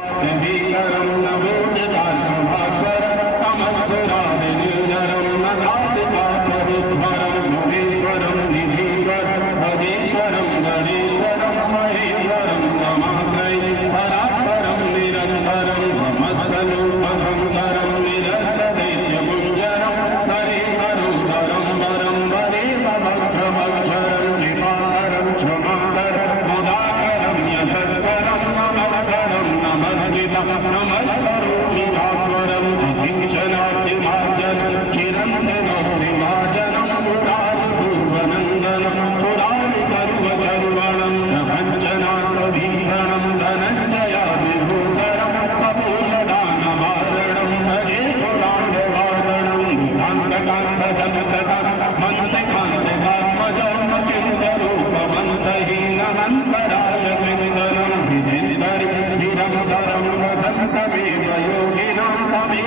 भीकरं नवोदितार्थभास्वर तमत्सुरादिनिर्जरं नदादिकापरुद्भरं योगेश्वरं निधीश्वर भजेश्वरं गणेश्वरं महेश्वरं नमाश्रये परात्परं निरन्तरं समस्तलोकशङ्करं निरस्तदैत्यपुञ्जरं हरिहरं धरं वरं वरेव भद्रमक्षरं कृपाकरं क्षमाकरं मुदाकरं यशस्करं नमस्करं नमस्करोमि भास्वरं अभिक्षणार्तिमार्जनं चिरन्तनोक्तिमार्जनं मुरारिपूर्वनन्दनं सुरारिकर्वचर्वणं प्रपञ्चनाथभीषणं धनञ्जयाभिभूषणं कपूषदानवारणं भजे पुराणवादनं मन्तकान्तकात्मजं चिन्तरूपमन्तहीनमन्तराय कृन्दनं विजिन्दरि निरन्तरं वसन्तमेव योगिनां तमे